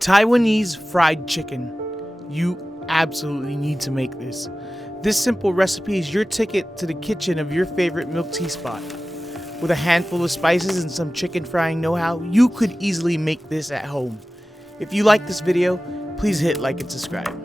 Taiwanese fried chicken. You absolutely need to make this. This simple recipe is your ticket to the kitchen of your favorite milk tea spot. With a handful of spices and some chicken frying know-how, you could easily make this at home. If you like this video, please hit like and subscribe.